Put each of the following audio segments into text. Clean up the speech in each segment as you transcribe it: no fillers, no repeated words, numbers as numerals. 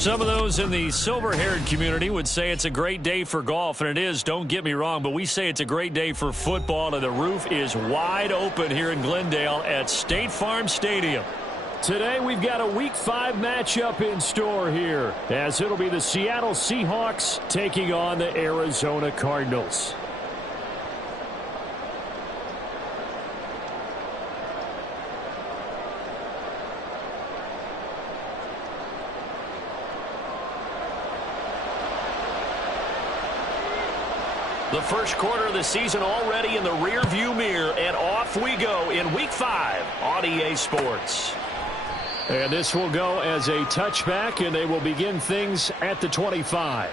Some of those in the silver-haired community would say it's a great day for golf, and it is, don't get me wrong, but we say it's a great day for football, and the roof is wide open here in Glendale at State Farm Stadium. Today we've got a Week 5 matchup in store here, as it'll be the Seattle Seahawks taking on the Arizona Cardinals. The first quarter of the season already in the rearview mirror, and off we go in Week 5 on EA Sports. And this will go as a touchback, and they will begin things at the 25.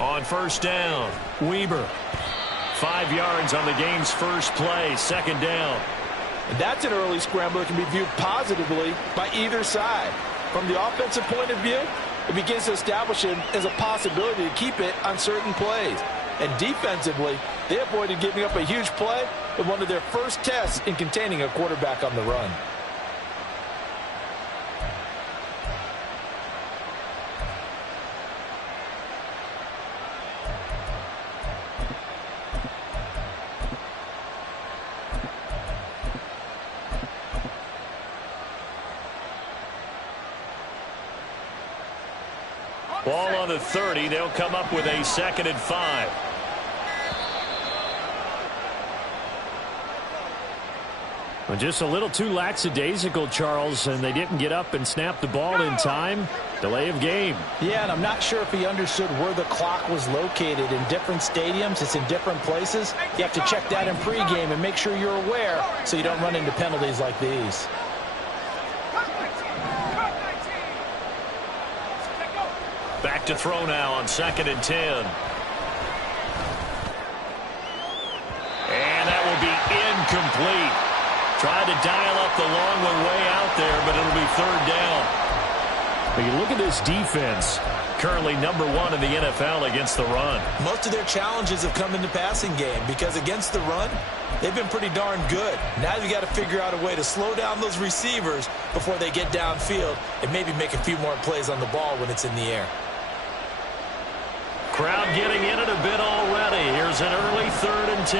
On first down, Weber. 5 yards on the game's first play, second down. And that's an early scramble that can be viewed positively by either side. From the offensive point of view, it begins to establish it as a possibility to keep it on certain plays. And defensively, they avoided giving up a huge play in one of their first tests in containing a quarterback on the run. Ball on the 30. They'll come up with a 2nd and 5. Well, just a little too lackadaisical, Charles, and they didn't get up and snap the ball in time. Delay of game. Yeah, and I'm not sure if he understood where the clock was located. In different stadiums, it's in different places. You have to check that in pregame and make sure you're aware so you don't run into penalties like these. Back to throw now on 2nd and 10. And that will be incomplete. Tried to dial up the long one way out there, but it'll be 3rd down. When you look at this defense, currently number 1 in the NFL against the run. Most of their challenges have come in the passing game because against the run, they've been pretty darn good. Now you got to figure out a way to slow down those receivers before they get downfield and maybe make a few more plays on the ball when it's in the air. Crowd getting in it a bit already. Here's an early 3rd and 10.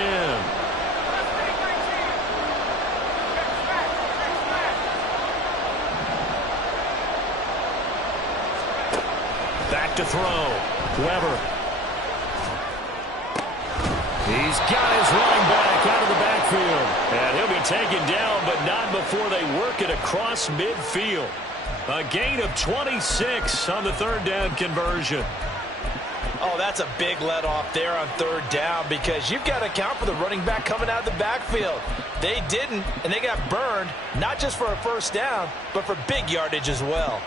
Back to throw. Weber. He's got his running back out of the backfield. And he'll be taken down, but not before they work it across midfield. A gain of 26 on the 3rd down conversion. Oh, that's a big let off there on 3rd down because you've got to account for the running back coming out of the backfield. They didn't, and they got burned, not just for a 1st down, but for big yardage as well.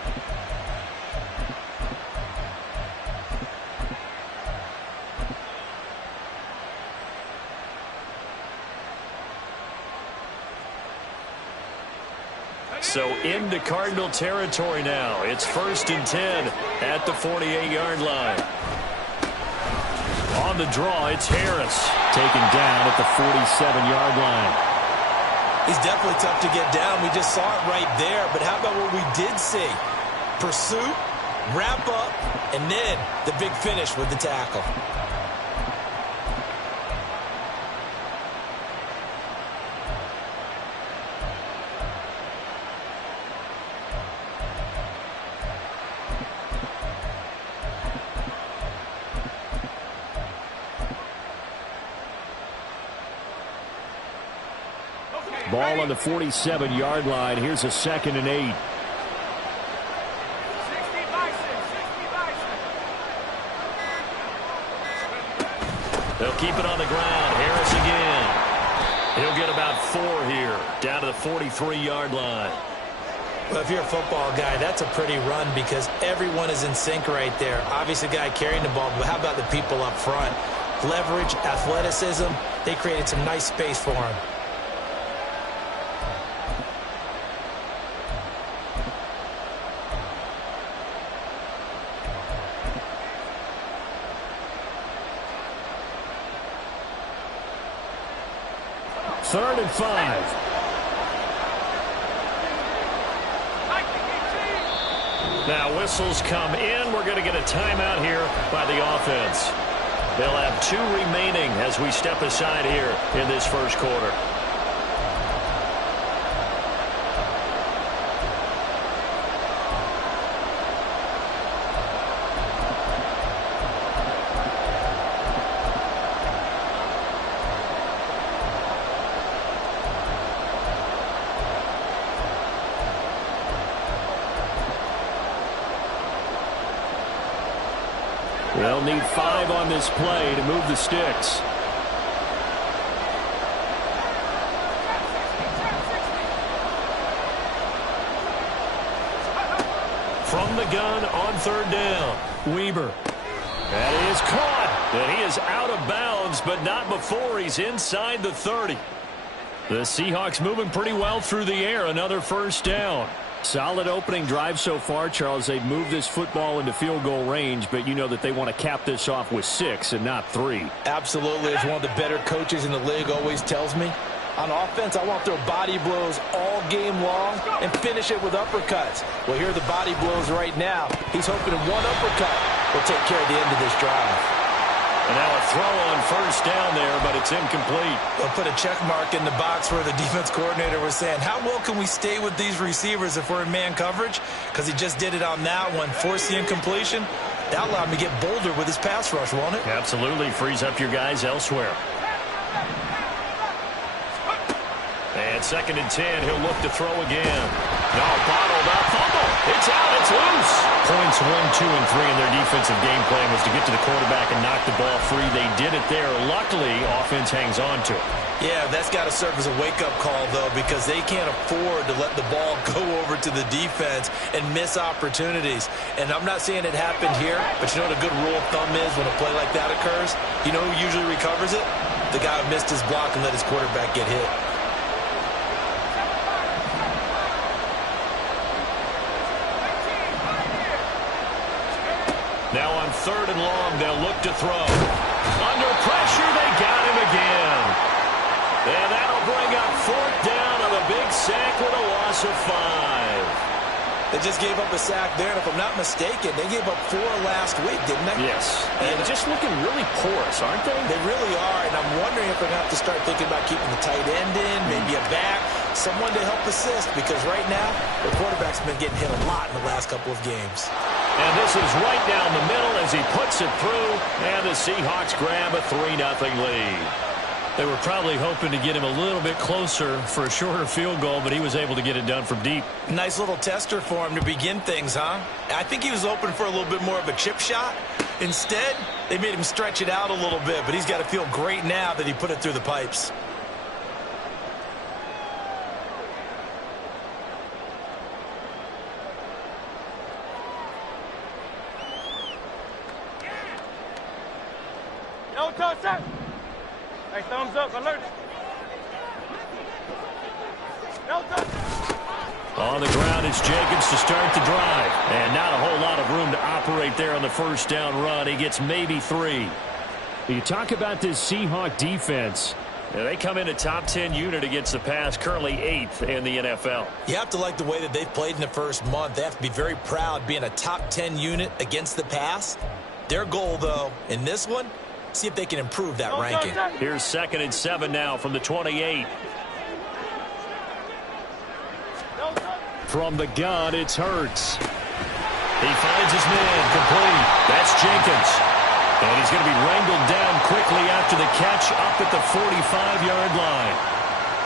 So into Cardinal territory now. It's 1st and 10 at the 48-yard line. On the draw, it's Harris. Taken down at the 47-yard line. He's definitely tough to get down. We just saw it right there. But how about what we did see? Pursuit, wrap up, and then the big finish with the tackle. Ball on the 47-yard line. Here's a 2nd and 8. They'll keep it on the ground. Harris again. He'll get about 4 here, down to the 43-yard line. Well, if you're a football guy, that's a pretty run because everyone is in sync right there. Obviously, the guy carrying the ball, but how about the people up front? Leverage, athleticism, they created some nice space for him. Third and 5. Now whistles come in. We're going to get a timeout here by the offense. They'll have 2 remaining as we step aside here in this first quarter. They'll need 5 on this play to move the sticks. From the gun on 3rd down. Weber. That is caught. And he is out of bounds, but not before he's inside the 30. The Seahawks moving pretty well through the air. Another first down. Solid opening drive so far, Charles. They've moved this football into field goal range, but you know that they want to cap this off with 6 and not 3. Absolutely. As one of the better coaches in the league always tells me, on offense, I want to throw body blows all game long and finish it with uppercuts. Well, here are the body blows right now. He's hoping that one uppercut will take care of the end of this drive. And now a throw on first down there, but it's incomplete. They'll put a check mark in the box where the defense coordinator was saying, how well can we stay with these receivers if we're in man coverage? Because he just did it on that one, forced the incompletion. That allowed him to get bolder with his pass rush, won't it? Absolutely. Frees up your guys elsewhere. And 2nd and 10, he'll look to throw again. No, bottled up, fumble. It's out, it's loose. Points 1, 2, and 3 in their defensive game plan was to get to the quarterback and knock the ball free. They did it there. Luckily, offense hangs on to it. Yeah, that's got to serve as a wake-up call, though, because they can't afford to let the ball go over to the defense and miss opportunities. And I'm not saying it happened here, but you know what a good rule of thumb is when a play like that occurs? You know who usually recovers it? The guy who missed his block and let his quarterback get hit. Now on 3rd and long, they'll look to throw. Under pressure, they got him again. And that'll bring up 4th down on a big sack with a loss of 5. They just gave up a sack there, and if I'm not mistaken, they gave up 4 last week, didn't they? Yes. And just looking really porous, aren't they? They really are, and I'm wondering if they're going to have to start thinking about keeping the tight end in, maybe a back, someone to help assist, because right now, the quarterback's been getting hit a lot in the last couple of games. And this is right down the middle as he puts it through, and the Seahawks grab a 3-0 lead. They were probably hoping to get him a little bit closer for a shorter field goal, but he was able to get it done from deep. Nice little tester for him to begin things, huh? I think he was open for a little bit more of a chip shot. Instead, they made him stretch it out a little bit, but he's got to feel great now that he put it through the pipes. No touch, sir. Hey, thumbs up, alert. No touch. On the ground, it's Jacobs to start the drive. And not a whole lot of room to operate there on the first down run. He gets maybe 3. You talk about this Seahawk defense. Yeah, they come in a top 10 unit against the pass, currently 8th in the NFL. You have to like the way that they've played in the first month. They have to be very proud being a top 10 unit against the pass. Their goal, though, in this one, see if they can improve that ranking. Here's 2nd and 7 now from the 28. From the gun, it's Hurts. He finds his man complete. That's Jenkins. And he's going to be wrangled down quickly after the catch up at the 45-yard line.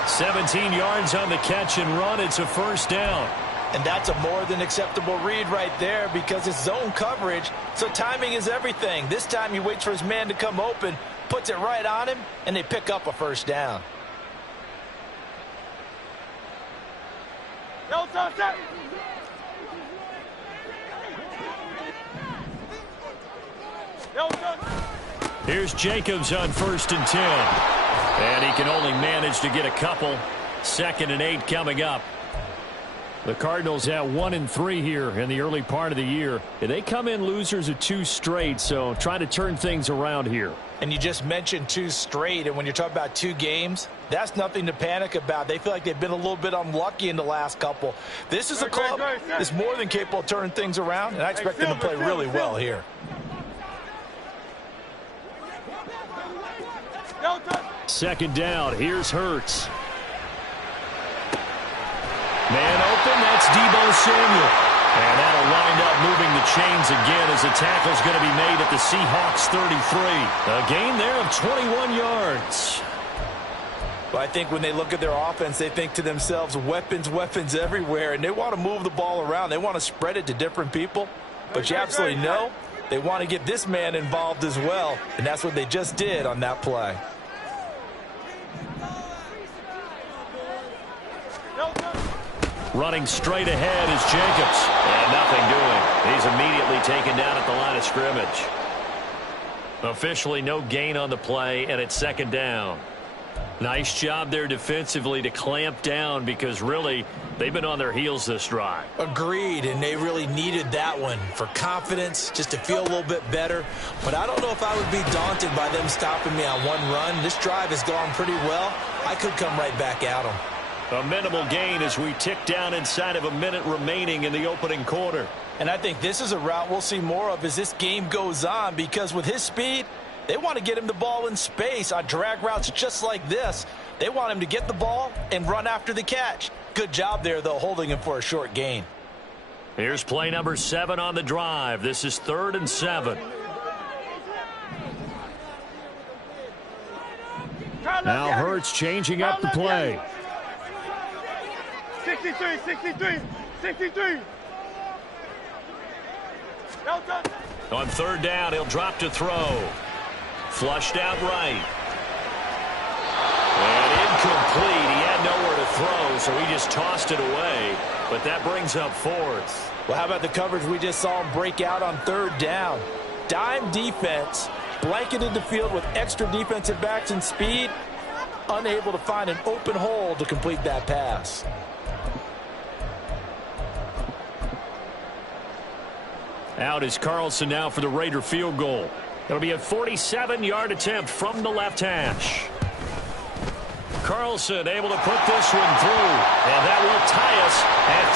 17 yards on the catch and run. It's a first down. And that's a more than acceptable read right there because it's zone coverage, so timing is everything. This time he waits for his man to come open, puts it right on him, and they pick up a first down. Yo, son, set. Yo, son. Here's Jacobs on 1st and 10. And he can only manage to get a couple. 2nd and 8 coming up. The Cardinals at 1-3 here in the early part of the year. They come in losers of 2 straight, so trying to turn things around here. And you just mentioned 2 straight, and when you're talking about 2 games, that's nothing to panic about. They feel like they've been a little bit unlucky in the last couple. This is a club that's more than capable of turning things around, and I expect them to play really well here. Second down. Here's Hurts. Man open. That's Deebo Samuel. And that'll wind up moving the chains again as the tackle's going to be made at the Seahawks 33. A gain there of 21 yards. But I think when they look at their offense, they think to themselves, weapons, weapons everywhere, and they want to move the ball around. They want to spread it to different people. But you absolutely know they want to get this man involved as well, and that's what they just did on that play. Running straight ahead is Jacobs. And nothing doing. He's immediately taken down at the line of scrimmage. Officially no gain on the play, and it's 2nd down. Nice job there defensively to clamp down because really they've been on their heels this drive. Agreed, and they really needed that one for confidence, just to feel a little bit better. But I don't know if I would be daunted by them stopping me on one run. This drive has gone pretty well. I could come right back at them. A minimal gain as we tick down inside of a minute remaining in the opening quarter. And I think this is a route we'll see more of as this game goes on, because with his speed, they want to get him the ball in space on drag routes just like this. They want him to get the ball and run after the catch. Good job there, though, holding him for a short gain. Here's play number 7 on the drive. This is 3rd and 7. Now Hurts changing up the play. 63, 63, 63. On 3rd down, he'll drop to throw. Flushed out right. And incomplete. He had nowhere to throw, so he just tossed it away. But that brings up 4th. Well, how about the coverage we just saw him break out on 3rd down? Dime defense, blanketed the field with extra defensive backs and speed, unable to find an open hole to complete that pass. Out is Carlson now for the Raider field goal. It'll be a 47-yard attempt from the left hash. Carlson able to put this one through, and that will tie us at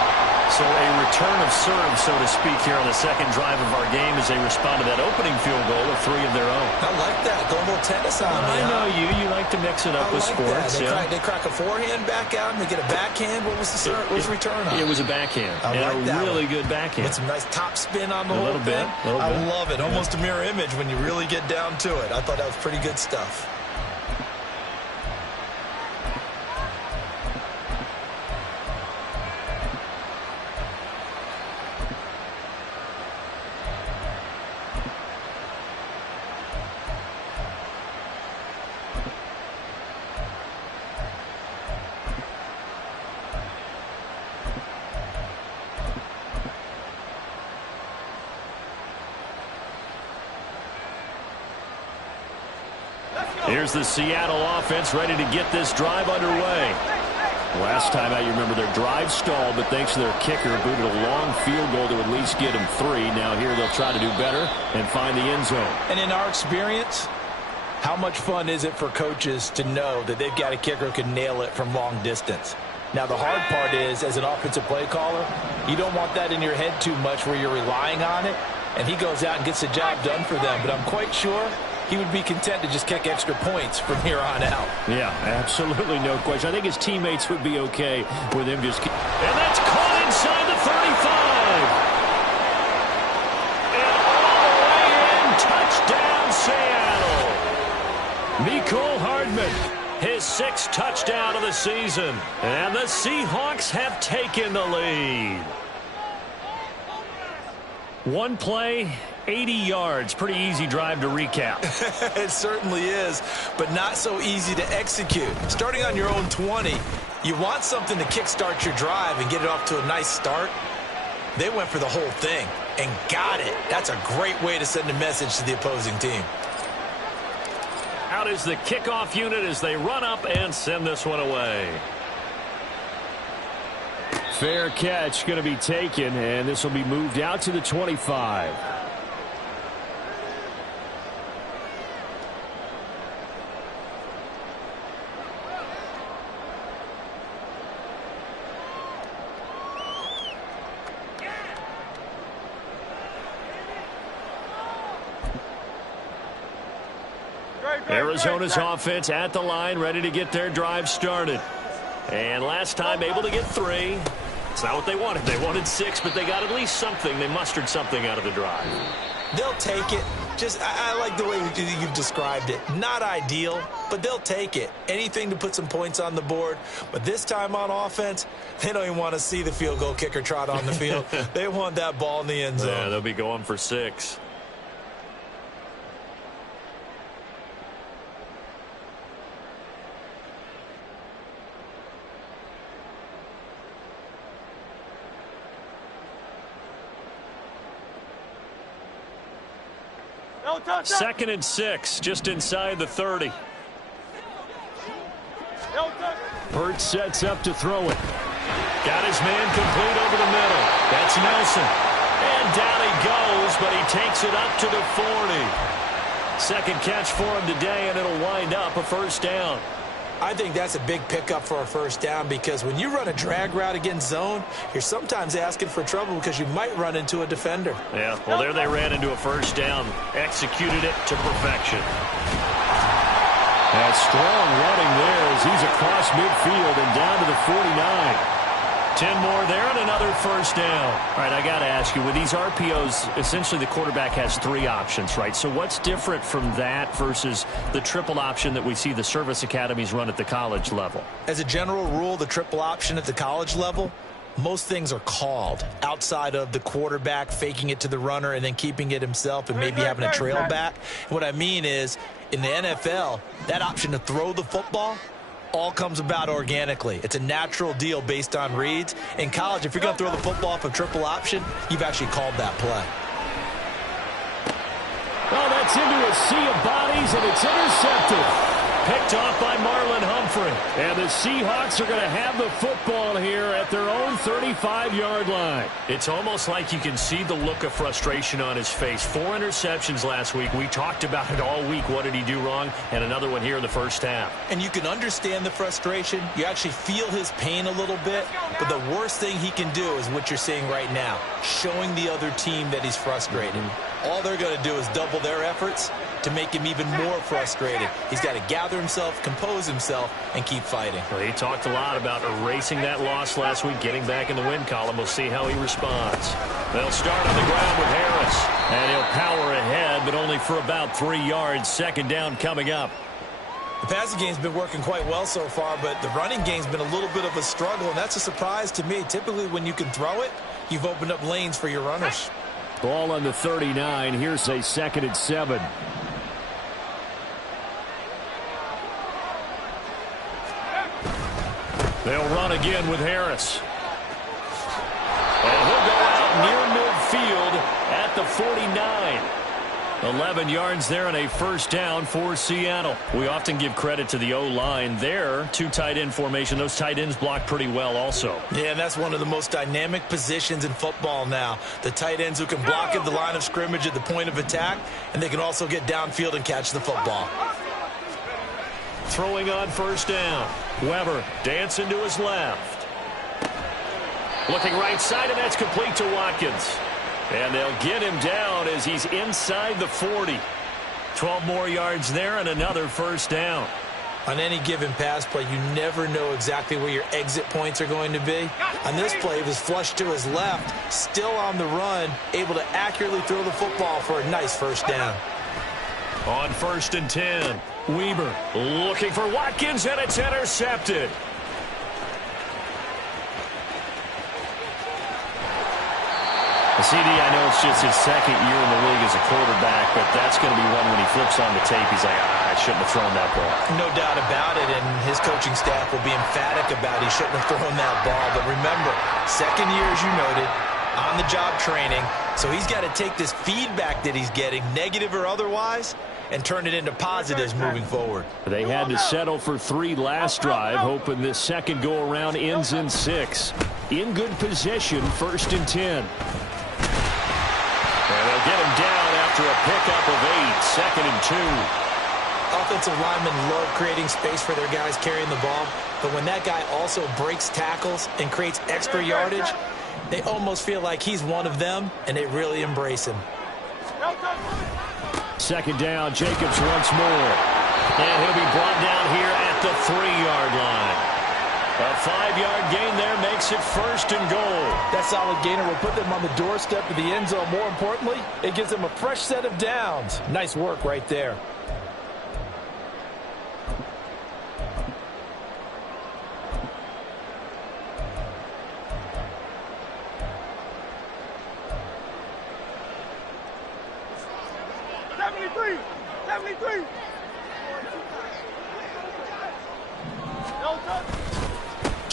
3-3. So a return of serve, so to speak, here on the 2nd drive of our game as they respond to that opening field goal with 3 of their own. I like that. Go a little tennis on me. I know you like to mix it up with sports. They crack a forehand back out and they get a backhand. What was the return on? It was a backhand. I like that really one. Good backhand. With some nice top spin on the whole thing. I love it. Almost a mirror image when you really get down to it. I thought that was pretty good stuff. Here's the Seattle offense ready to get this drive underway. Last time out, you remember their drive stalled, but thanks to their kicker, booted a long field goal to at least get them 3. Now here they'll try to do better and find the end zone. And in our experience, how much fun is it for coaches to know that they've got a kicker who can nail it from long distance? Now, the hard part is, as an offensive play caller, you don't want that in your head too much where you're relying on it, and he goes out and gets the job done for them. But I'm quite sure he would be content to just kick extra points from here on out. Yeah, absolutely no question. I think his teammates would be okay with him just... And that's caught inside the 35. And all the way in, touchdown Seattle. Mecole Hardman, his 6th touchdown of the season. And the Seahawks have taken the lead. One play 80 yards. Pretty easy drive to recap. It certainly is, but not so easy to execute. Starting on your own 20, you want something to kickstart your drive and get it off to a nice start. They went for the whole thing and got it. That's a great way to send a message to the opposing team. Out is the kickoff unit as they run up and send this one away. Fair catch going to be taken, and this will be moved out to the 25. Arizona's offense at the line, ready to get their drive started. And last time able to get 3. It's not what they wanted. They wanted 6, but they got at least something. They mustered something out of the drive. They'll take it. I like the way you've described it. Not ideal, but they'll take it. Anything to put some points on the board. But this time on offense, they don't even want to see the field goal kicker trot on the field. They want that ball in the end zone. Yeah, they'll be going for 6. Second and 6, just inside the 30. Hurts sets up to throw it. Got his man complete over the middle. That's Nelson. And down he goes, but he takes it up to the 40. Second catch for him today, and it'll wind up a first down. I think that's a big pickup for a first down because when you run a drag route against zone, you're sometimes asking for trouble because you might run into a defender. Yeah, well, there they ran into a first down. Executed it to perfection. And strong running there as he's across midfield and down to the 49. 10 more there and another first down. All right, I got to ask you, with these RPOs, essentially the quarterback has 3 options, right? So what's different from that versus the triple option that we see the service academies run at the college level? As a general rule, the triple option at the college level, most things are called outside of the quarterback faking it to the runner and then keeping it himself and maybe having a trail back. What I mean is, in the NFL, that option to throw the football all comes about organically. It's a natural deal based on reads. In college, if you're going to throw the football off a triple option, you've actually called that play. Well, that's into a sea of bodies, and it's intercepted. Picked off by Marlon Humphrey. And the Seahawks are going to have the football here at their own 35-yard line. It's almost like you can see the look of frustration on his face. 4 interceptions last week. We talked about it all week. What did he do wrong? And another one here in the first half. And you can understand the frustration. You actually feel his pain a little bit. But the worst thing he can do is what you're seeing right now, showing the other team that he's frustrated. All they're going to do is double their efforts to make him even more frustrated. He's got to gather himself, compose himself, and keep fighting. Well, he talked a lot about erasing that loss last week, getting back in the win column. We'll see how he responds. They'll start on the ground with Harris. And he'll power ahead, but only for about 3 yards. Second down coming up. The passing game's been working quite well so far, but the running game's been a little bit of a struggle, and that's a surprise to me. Typically, when you can throw it, you've opened up lanes for your runners. Ball on the 39. Here's a 2nd and 7. They'll run again with Harris. And he'll go out near midfield at the 49. 11 yards there and a first down for Seattle. We often give credit to the O-line there. 2 tight end formation. Those tight ends block pretty well also. Yeah, and that's one of the most dynamic positions in football now. The tight ends who can block at the line of scrimmage at the point of attack, and they can also get downfield and catch the football. Throwing on first down. Weber dancing to his left. Looking right side, and that's complete to Watkins. And they'll get him down as he's inside the 40. 12 more yards there and another first down. On any given pass play, you never know exactly where your exit points are going to be. On this play, it was flushed to his left, still on the run, able to accurately throw the football for a nice first down. On 1st and 10, Weber looking for Watkins, and it's intercepted. CD, I know it's just his second year in the league as a quarterback, but that's going to be one when he flips on the tape, he's like, I shouldn't have thrown that ball. No doubt about it, and his coaching staff will be emphatic about he shouldn't have thrown that ball. But remember, second year, as you noted, on-the-job training, so he's got to take this feedback that he's getting, negative or otherwise, and turn it into positives moving forward. They had to settle for 3 last drive, hoping this second go-around ends in 6. In good position, 1st and 10. And they'll get him down after a pickup of 8, 2nd and 2. Offensive linemen love creating space for their guys carrying the ball, but when that guy also breaks tackles and creates extra yardage, they almost feel like he's one of them, and they really embrace him. 2nd down, Jacobs once more. And he'll be brought down here at the 3-yard line. A 5-yard gain there makes it 1st and goal. That solid gainer will put them on the doorstep of the end zone. More importantly, it gives them a fresh set of downs. Nice work right there.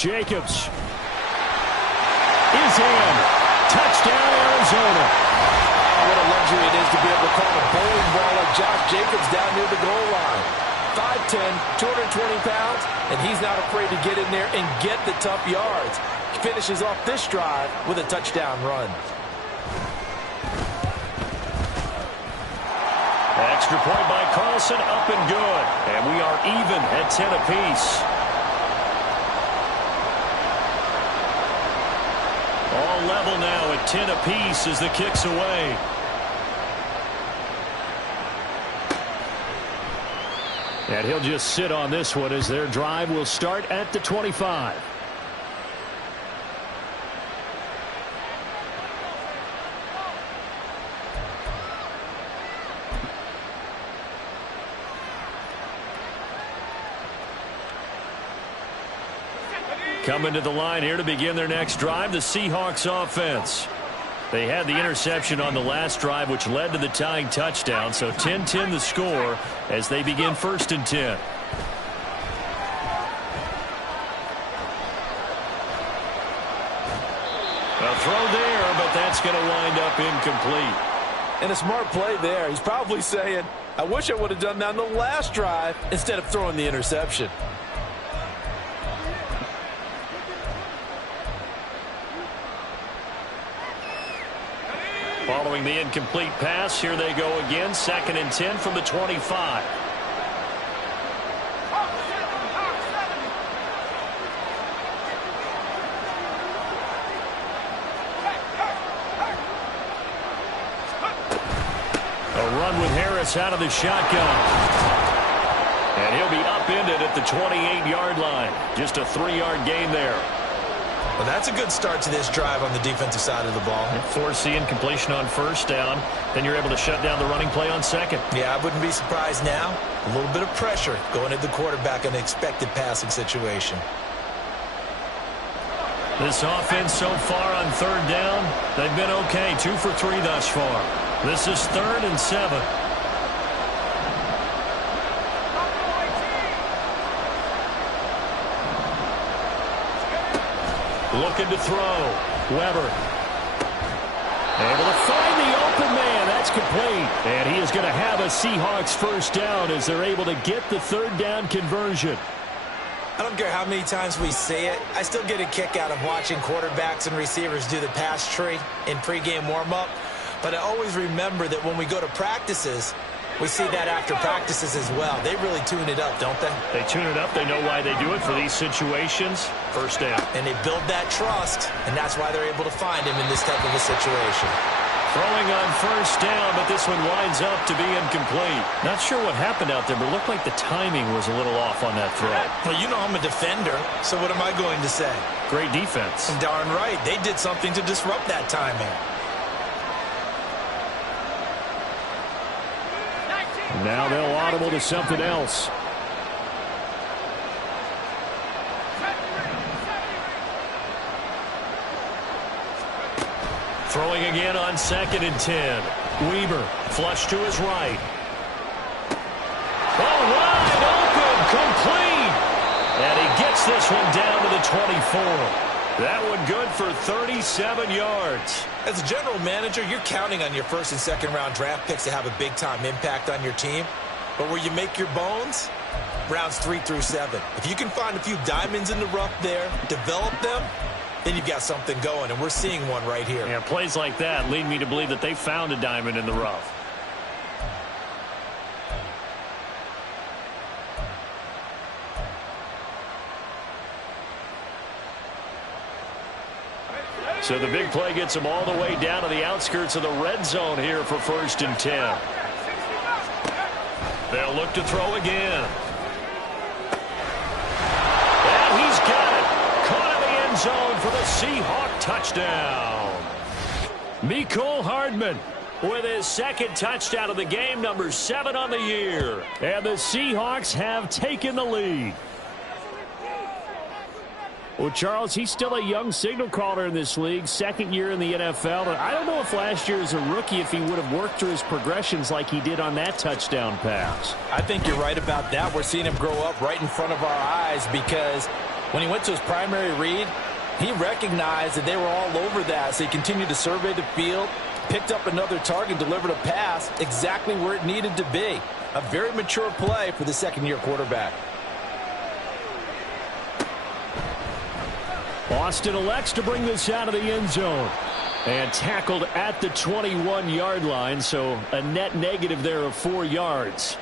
Jacobs is in. Touchdown, Arizona. What a luxury it is to be able to call a bowling ball like Josh Jacobs down near the goal line. 5'10", 220 pounds, and he's not afraid to get in there and get the tough yards. He finishes off this drive with a touchdown run. Extra point by Carlson, up and good. And we are even at 10 apiece. All level now at 10 apiece as the kick's away. And he'll just sit on this one as their drive will start at the 25. Coming to the line here to begin their next drive, the Seahawks offense. They had the interception on the last drive, which led to the tying touchdown. So 10-10 the score as they begin 1st and 10. A throw there, but that's going to wind up incomplete. And a smart play there. He's probably saying, I wish I would have done that on the last drive instead of throwing the interception. Following the incomplete pass, here they go again. 2nd and 10 from the 25. A run with Harris out of the shotgun. And he'll be upended at the 28-yard line. Just a 3-yard gain there. Well, that's a good start to this drive on the defensive side of the ball. Force the incompletion on 1st down. Then you're able to shut down the running play on 2nd. Yeah, I wouldn't be surprised now. A little bit of pressure going at the quarterback in an expected passing situation. This offense so far on 3rd down, they've been okay. 2 for 3 thus far. This is 3rd and 7. Looking to throw. Weber. Able to find the open man. That's complete. And he is going to have a Seahawks 1st down as they're able to get the 3rd down conversion. I don't care how many times we say it. I still get a kick out of watching quarterbacks and receivers do the pass tree in pregame warm-up. But I always remember that when we go to practices, we see that after practices as well. They really tune it up, don't they? They tune it up. They know why they do it for these situations. 1st down. And they build that trust, and that's why they're able to find him in this type of a situation. Throwing on 1st down, but this one winds up to be incomplete. Not sure what happened out there, but it looked like the timing was a little off on that throw. Well, you know I'm a defender, so what am I going to say? Great defense. Darn right. They did something to disrupt that timing. Now they'll audible to something else. Throwing again on 2nd and 10. Weaver, flush to his right. Oh, wide open, complete. And he gets this one down to the 24. That one good for 37 yards. As a general manager, you're counting on your first and second round draft picks to have a big-time impact on your team. But where you make your bones, rounds 3 through 7. If you can find a few diamonds in the rough there, develop them, then you've got something going, and we're seeing one right here. Yeah, plays like that lead me to believe that they found a diamond in the rough. So the big play gets them all the way down to the outskirts of the red zone here for 1st and 10. They'll look to throw again. And he's got it. Caught in the end zone for the Seahawk touchdown. Mecole Hardman with his 2nd touchdown of the game, number 7 on the year. And the Seahawks have taken the lead. Well, Charles, he's still a young signal caller in this league, 2nd year in the NFL. And I don't know if last year as a rookie, if he would have worked through his progressions like he did on that touchdown pass. I think you're right about that. We're seeing him grow up right in front of our eyes because when he went to his primary read, he recognized that they were all over that. So he continued to survey the field, picked up another target, delivered a pass exactly where it needed to be. A very mature play for the 2nd-year quarterback. Austin elects to bring this out of the end zone. And tackled at the 21-yard line, so a net negative there of 4 yards.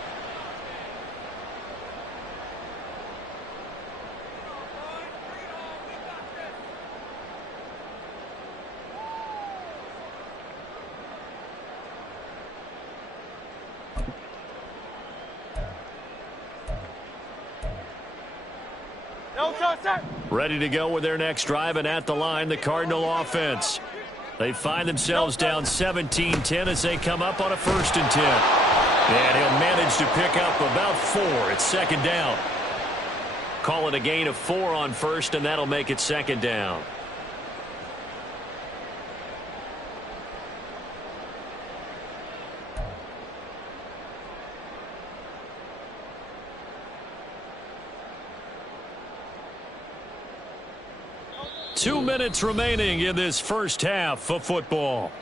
Ready to go with their next drive, and at the line, the Cardinal offense. They find themselves down 17-10 as they come up on a 1st and 10. And he'll manage to pick up about 4. It's 2nd down. Call it a gain of 4 on 1st, and that'll make it 2nd down. Two minutes remaining in this first half of football.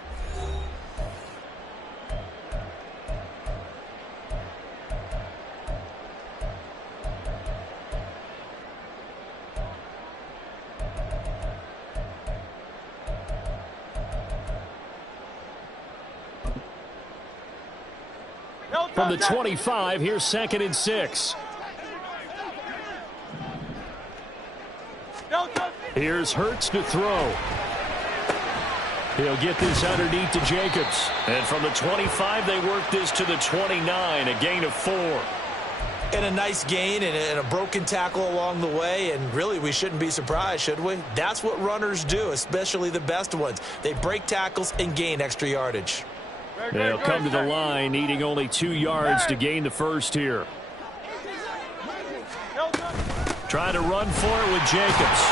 From the 25, here's 2nd and 6. Here's Hurts to throw. He'll get this underneath to Jacobs. And from the 25, they work this to the 29, a gain of 4. And a nice gain and a broken tackle along the way, and really we shouldn't be surprised, should we? That's what runners do, especially the best ones. They break tackles and gain extra yardage. They'll come to the line, needing only 2 yards to gain the first here. Trying to run for it with Jacobs.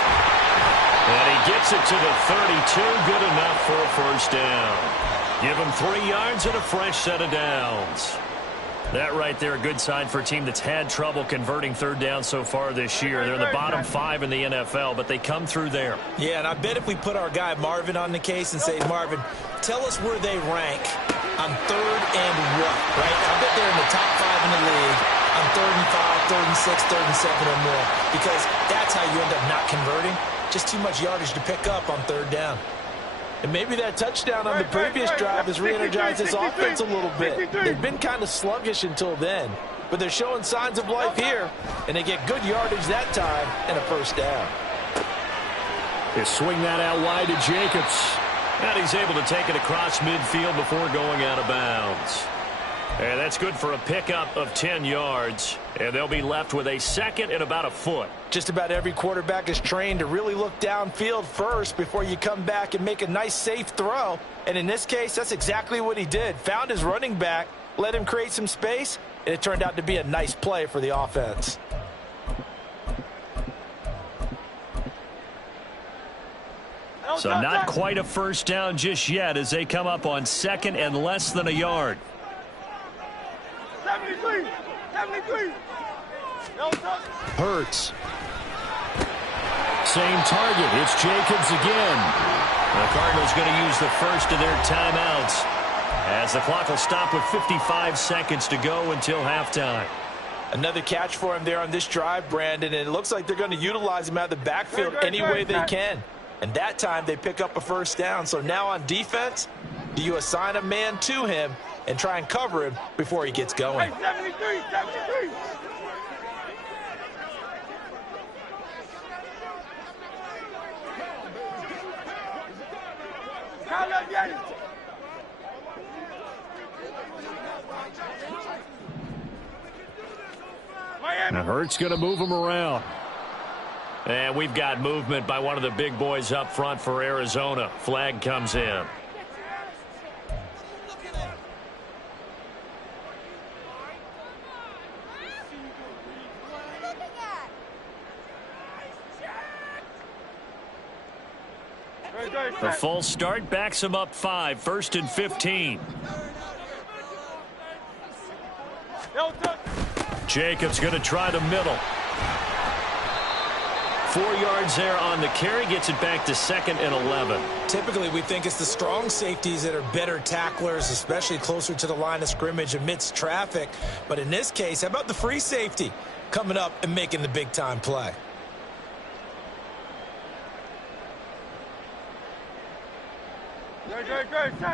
And he gets it to the 32. Good enough for a 1st down. Give him 3 yards and a fresh set of downs. That right there, a good sign for a team that's had trouble converting 3rd down so far this year. They're in the bottom 5 in the NFL, but they come through there. Yeah, and I bet if we put our guy Marvin on the case and say, Marvin, tell us where they rank on 3rd and what, right? I bet they're in the top 5 in the league on 3rd and 5, 3rd and 6, 3rd and 7 or more, because that's how you end up not converting. Just too much yardage to pick up on 3rd down. And maybe that touchdown on the previous drive has re-energized this offense a little bit. They've been kind of sluggish until then, but they're showing signs of life here, and they get good yardage that time and a 1st down. They swing that out wide to Jacobs. And he's able to take it across midfield before going out of bounds. And that's good for a pickup of 10 yards. And they'll be left with a 2nd and about a foot. Just about every quarterback is trained to really look downfield first before you come back and make a nice, safe throw. And in this case, that's exactly what he did. Found his running back, let him create some space, and it turned out to be a nice play for the offense. So not quite a first down just yet as they come up on second and less than a yard. 73. 73. Hurts. Same target. It's Jacobs again. The Cardinals going to use the first of their timeouts as the clock will stop with 55 seconds to go until halftime. Another catch for him there on this drive, Brandon, and it looks like they're going to utilize him out of the backfield any way they can. And that time they pick up a first down. So now on defense, do you assign a man to him and try and cover him before he gets going? Hey, 73, 73. Now Hurts going to move him around. And we've got movement by one of the big boys up front for Arizona. Flag comes in. The full start backs him up 5, 1st and 15. Jacobs going to try the middle. 4 yards there on the carry, gets it back to 2nd and 11. Typically, we think it's the strong safeties that are better tacklers, especially closer to the line of scrimmage amidst traffic. But in this case, how about the free safety coming up and making the big-time play?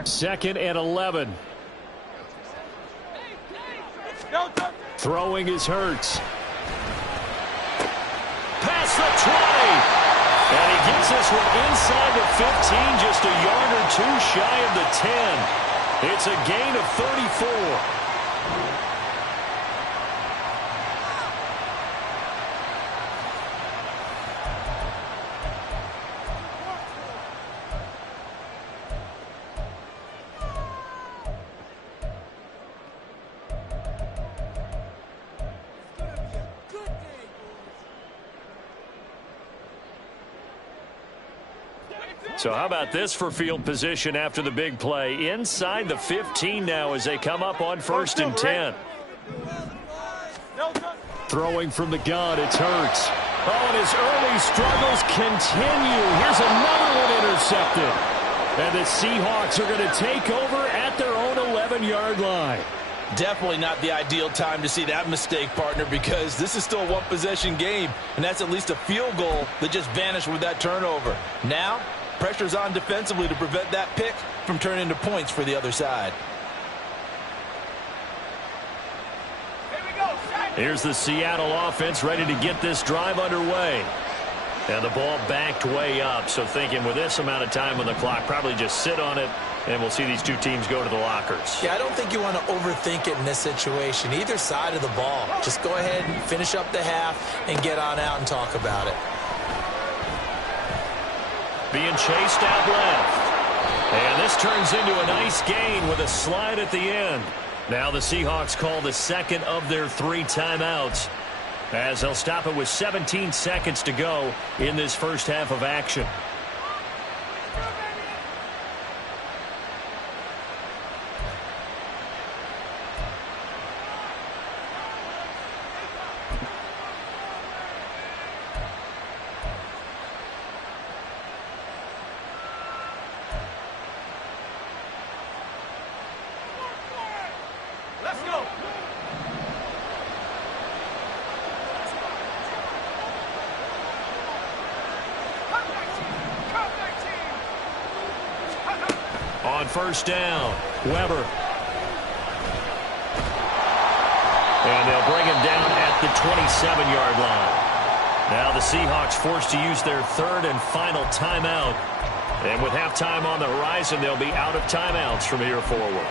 Second and 11. Throwing is Hurts. Past the 20. And he gets this one inside the 15, just a yard or two shy of the 10. It's a gain of 34. So how about this for field position after the big play? Inside the 15 now as they come up on 1st and 10. Throwing from the gun, it's Hurts. Oh, and his early struggles continue. Here's another one intercepted. And the Seahawks are going to take over at their own 11-yard line. Definitely not the ideal time to see that mistake, partner, because this is still a one-possession game, and that's at least a field goal that just vanished with that turnover. Now, pressure's on defensively to prevent that pick from turning into points for the other side. Here's the Seattle offense ready to get this drive underway. And the ball backed way up, so thinking with this amount of time on the clock, probably just sit on it, and we'll see these two teams go to the lockers. Yeah, I don't think you want to overthink it in this situation. Either side of the ball. Just go ahead and finish up the half and get on out and talk about it. Being chased out left. And this turns into a nice gain with a slide at the end. Now the Seahawks call the second of their 3 timeouts as they'll stop it with 17 seconds to go in this first half of action. On first down, Weber. And they'll bring him down at the 27-yard line. Now the Seahawks forced to use their 3rd and final timeout. And with halftime on the horizon, they'll be out of timeouts from here forward.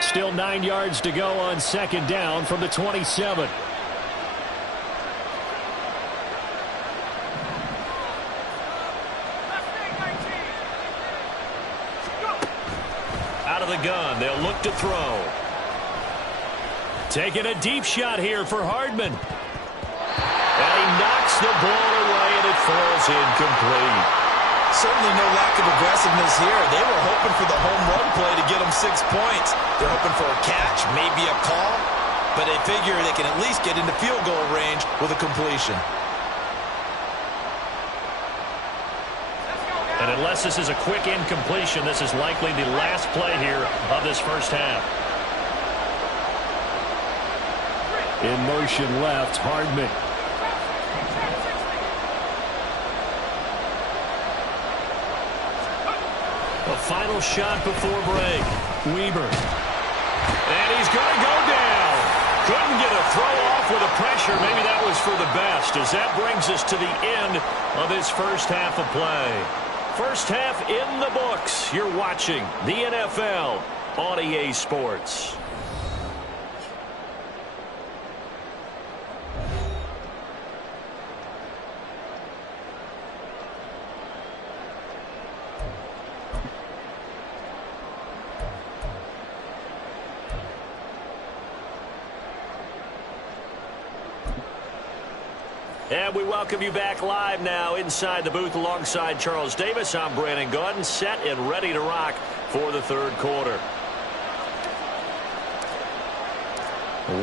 Still 9 yards to go on second down from the 27. the gun. They'll look to throw. Taking a deep shot here for Hardman. And he knocks the ball away, and it falls incomplete. Certainly no lack of aggressiveness here. They were hoping for the home run play to get them 6 points. They're hoping for a catch, maybe a call, but they figure they can at least get into field goal range with a completion. And unless this is a quick incompletion, this is likely the last play here of this first half. In motion left, Hardman. A final shot before break. Weber. And he's going to go down. Couldn't get a throw off with a pressure. Maybe that was for the best, as that brings us to the end of this first half of play. First half in the books. You're watching the NFL on EA Sports. And we welcome you back live now inside the booth alongside Charles Davis. I'm Brandon Gaudin, set and ready to rock for the third quarter.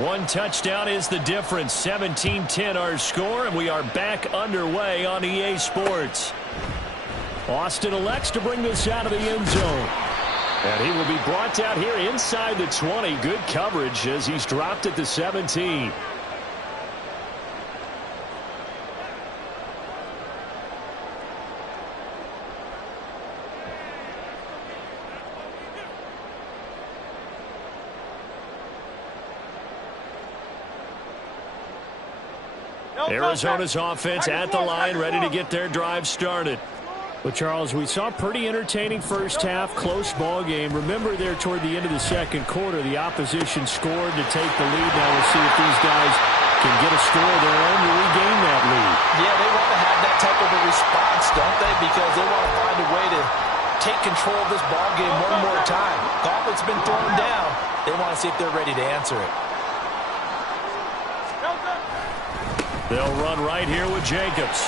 One touchdown is the difference. 17-10 our score, and we are back underway on EA Sports. Austin elects to bring this out of the end zone. And he will be brought down here inside the 20. Good coverage as he's dropped at the 17. Arizona's offense at the line, ready to get their drive started. Well, Charles, we saw a pretty entertaining first half, close ball game. Remember there toward the end of the second quarter, the opposition scored to take the lead. Now we'll see if these guys can get a score of their own to regain that lead. Yeah, they want to have that type of a response, don't they? Because they want to find a way to take control of this ball game one more time. Gauntlet's been thrown down. They want to see if they're ready to answer it. They'll run right here with Jacobs.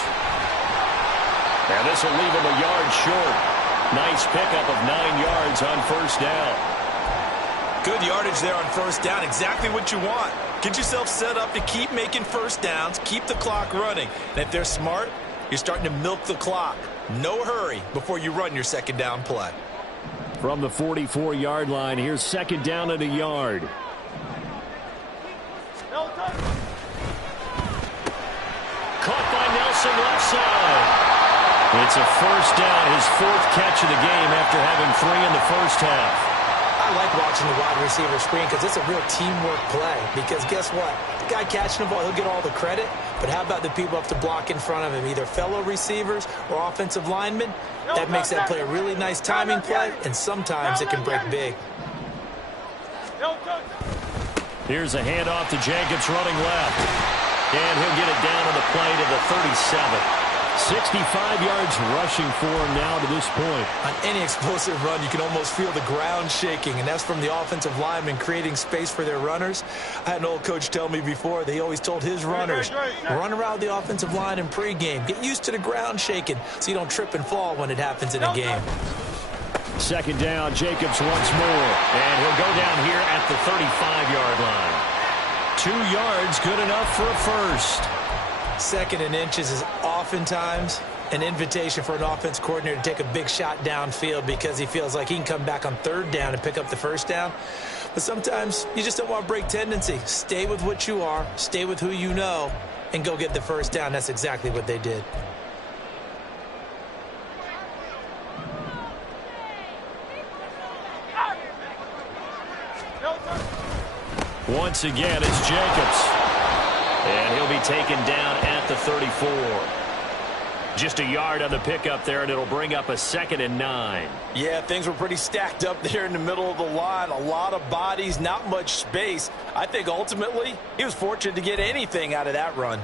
And this will leave him a yard short. Nice pickup of 9 yards on first down. Good yardage there on first down. Exactly what you want. Get yourself set up to keep making first downs, keep the clock running. And if they're smart, you're starting to milk the clock. No hurry before you run your second down play. From the 44-yard line, here's second down and a yard. Caught by Nelson left side. It's a first down, his fourth catch of the game after having 3 in the first half. I like watching the wide receiver screen because it's a real teamwork play. Because guess what? The guy catching the ball, he'll get all the credit. But how about the people up to block in front of him, either fellow receivers or offensive linemen? That makes that play a really nice timing play, and sometimes it can break big. Here's a handoff to Jacobs running left. And he'll get it down on the play to the 37. 65 yards rushing for him now to this point. On any explosive run, you can almost feel the ground shaking, and that's from the offensive linemen creating space for their runners. I had an old coach tell me before that he always told his runners, run around the offensive line in pregame. Get used to the ground shaking so you don't trip and fall when it happens in a game. Second down, Jacobs once more. And he'll go down here at the 35-yard line. 2 yards, good enough for a first. Second and inches is oftentimes an invitation for an offense coordinator to take a big shot downfield because he feels like he can come back on third down and pick up the first down. But sometimes you just don't want to break tendency. Stay with what you are, stay with who you know, and go get the first down. That's exactly what they did. Once again, it's Jacobs. And he'll be taken down at the 34. Just a yard on the pickup there, and it'll bring up a 2nd and 9. Yeah, things were pretty stacked up there in the middle of the line. A lot of bodies, not much space. I think ultimately he was fortunate to get anything out of that run.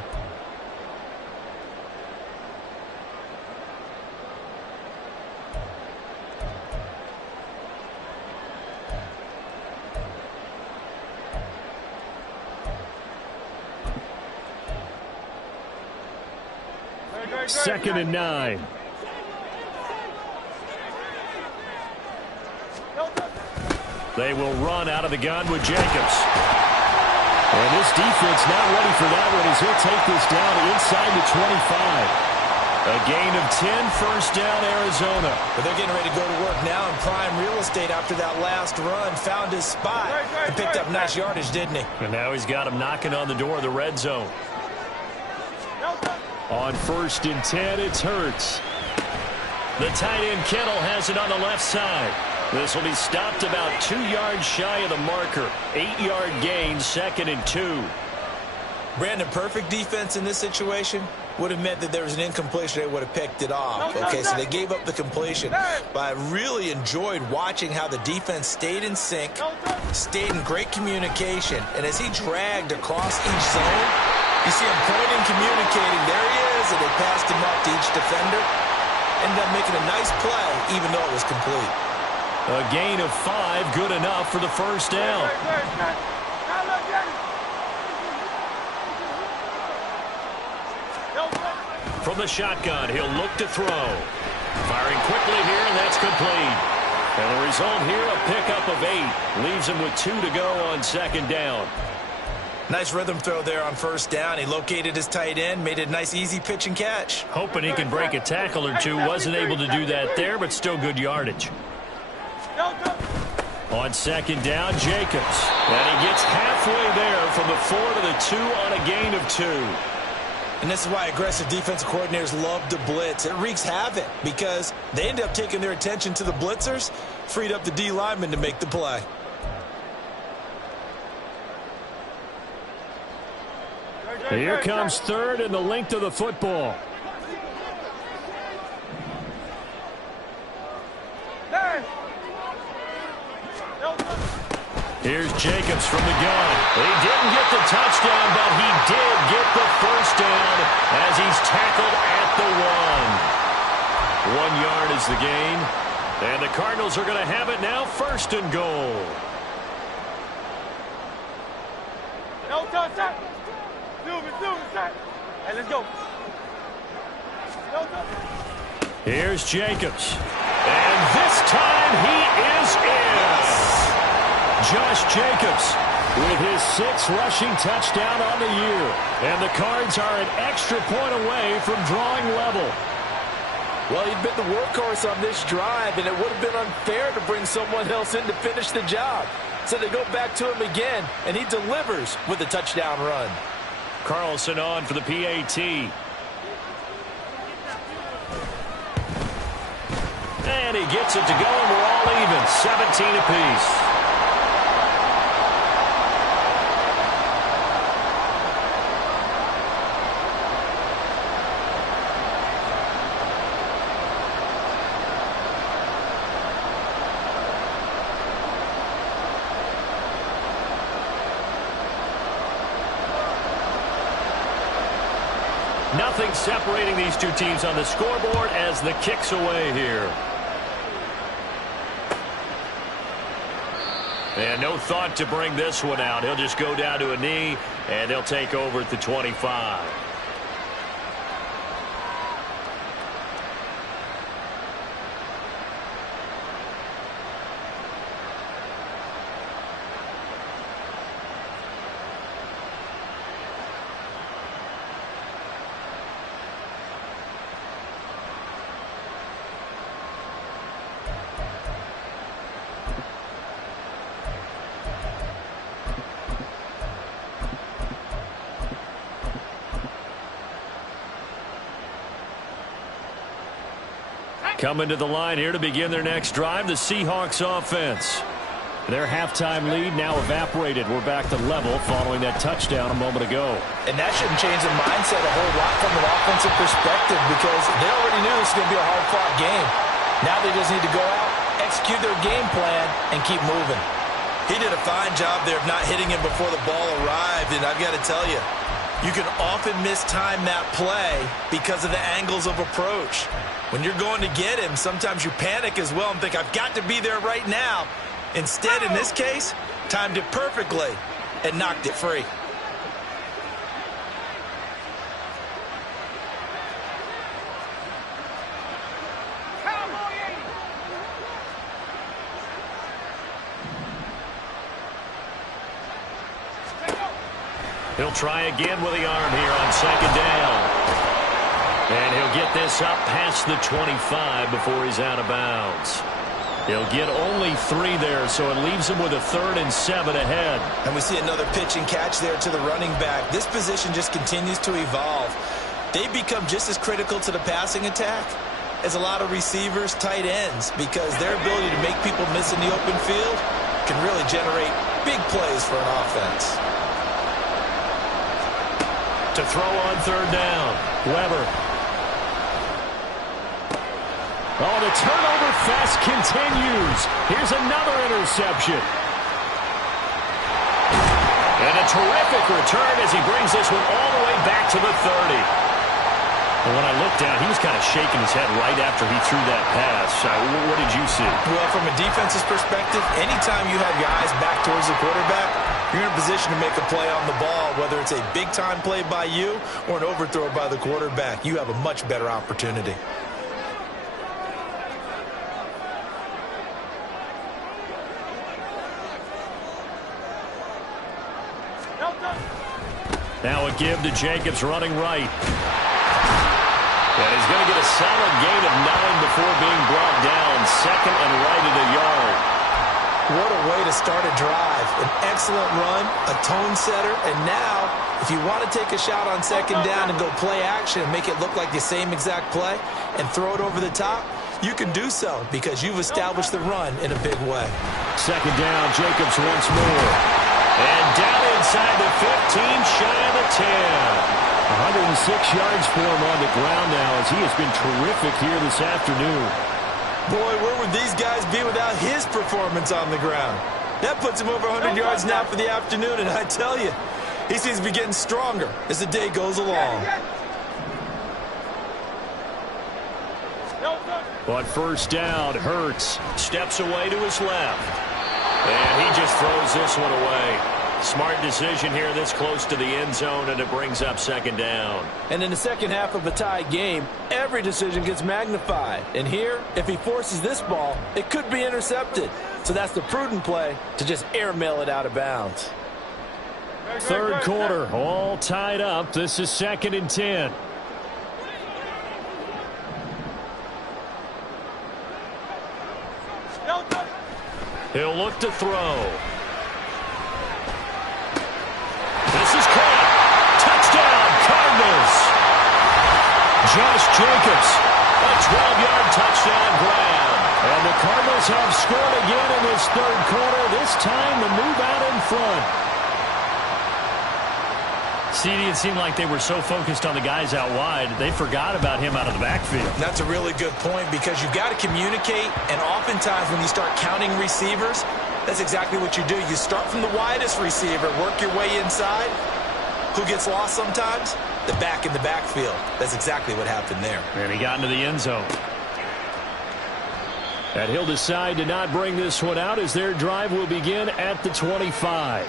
2nd and 9. They will run out of the gun with Jacobs. And this defense not ready for that one as he'll take this down inside the 25. A gain of 10, first down, Arizona. But they're getting ready to go to work now in prime real estate after that last run. Found his spot and picked up nice yardage, didn't he? And now he's got him knocking on the door of the red zone. On 1st and 10, it's Hurts. The tight end Kittle has it on the left side. This will be stopped about 2 yards shy of the marker. 8-yard gain, 2nd and 2. Brandon, perfect defense in this situation would have meant that there was an incompletion. They would have picked it off. Okay, so they gave up the completion. But I really enjoyed watching how the defense stayed in sync, stayed in great communication. And as he dragged across each zone, you see him pointing, communicating. There he is, and they passed him up to each defender. Ended up making a nice play, even though it was complete. A gain of 5, good enough for the first down. From the shotgun, he'll look to throw. Firing quickly here, and that's complete. And the result here, a pickup of 8. Leaves him with 2 to go on 2nd down. Nice rhythm throw there on 1st down. He located his tight end, made it a nice, easy pitch and catch. Hoping he can break a tackle or two. Wasn't able to do that there, but still good yardage. On 2nd down, Jacobs. And he gets halfway there from the 4 to the 2 on a gain of 2. And this is why aggressive defensive coordinators love to blitz. It wreaks havoc because they end up taking their attention to the blitzers, freed up the D lineman to make the play. Here comes 3rd and the length of the football. Here's Jacobs from the gun. He didn't get the touchdown, but he did get the first down as he's tackled at the 1. 1 yard is the gain. And the Cardinals are going to have it now, 1st and goal. Hey, let's go. Here's Jacobs. And this time he is in. Josh Jacobs with his 6th rushing touchdown on the year. And the Cards are an extra point away from drawing level. Well, he'd been the workhorse on this drive, and it would have been unfair to bring someone else in to finish the job. So they go back to him again, and he delivers with a touchdown run. Carlson on for the PAT. And he gets it to go, and we're all even. 17 apiece. Nothing separating these two teams on the scoreboard as the kick's away here. And no thought to bring this one out. He'll just go down to a knee, and they'll take over at the 25. Coming to the line here to begin their next drive, the Seahawks offense. Their halftime lead now evaporated. We're back to level following that touchdown a moment ago. And that shouldn't change the mindset a whole lot from an offensive perspective because they already knew this was going to be a hard-fought game. Now they just need to go out, execute their game plan, and keep moving. He did a fine job there of not hitting him before the ball arrived, and I've got to tell you, you can often mistime that play because of the angles of approach. When you're going to get him, sometimes you panic as well and think, I've got to be there right now. Instead, in this case, timed it perfectly and knocked it free. He'll try again with the arm here on second down. And he'll get this up past the 25 before he's out of bounds. He'll get only 3 there, so it leaves him with a 3rd and 7 ahead. And we see another pitch and catch there to the running back. This position just continues to evolve. They become just as critical to the passing attack as a lot of receivers, tight ends, because their ability to make people miss in the open field can really generate big plays for an offense. To throw on 3rd down, Weber. Oh, the turnover fest continues. Here's another interception. And a terrific return as he brings this one all the way back to the 30. And when I looked down, he was kind of shaking his head right after he threw that pass. What did you see? Well, from a defense's perspective, anytime you have your eyes back towards the quarterback, you're in a position to make a play on the ball, whether it's a big-time play by you or an overthrow by the quarterback. You have a much better opportunity. Now a give to Jacobs running right. And he's going to get a solid gain of 9 before being brought down. 2nd and right at a yard. What a way to start a drive. An excellent run, a tone setter, and now, if you want to take a shot on 2nd down and go play action and make it look like the same exact play and throw it over the top, you can do so because you've established the run in a big way. 2nd down, Jacobs once more. And down inside the 15, shy of the 10. 106 yards for him on the ground now as he has been terrific here this afternoon. Boy, where would these guys be without his performance on the ground? That puts him over 100 yards now for the afternoon, and I tell you, he seems to be getting stronger as the day goes along. But 1st down, Hurts steps away to his left. And he just throws this one away. Smart decision here this close to the end zone, and it brings up 2nd down. And in the second half of a tied game, every decision gets magnified. And here, if he forces this ball, it could be intercepted. So that's the prudent play to just airmail it out of bounds. 3rd quarter, all tied up. This is 2nd and 10. He'll look to throw. This is caught. Touchdown, Cardinals. Josh Jacobs, a 12-yard touchdown grab. And the Cardinals have scored again in this 3rd quarter. This time the move out in front. CD, it seemed like they were so focused on the guys out wide, they forgot about him out of the backfield. That's a really good point because you've got to communicate, and oftentimes when you start counting receivers, that's exactly what you do. You start from the widest receiver, work your way inside. Who gets lost sometimes? The back in the backfield. That's exactly what happened there. And he got into the end zone. And he'll decide to not bring this one out as their drive will begin at the 25.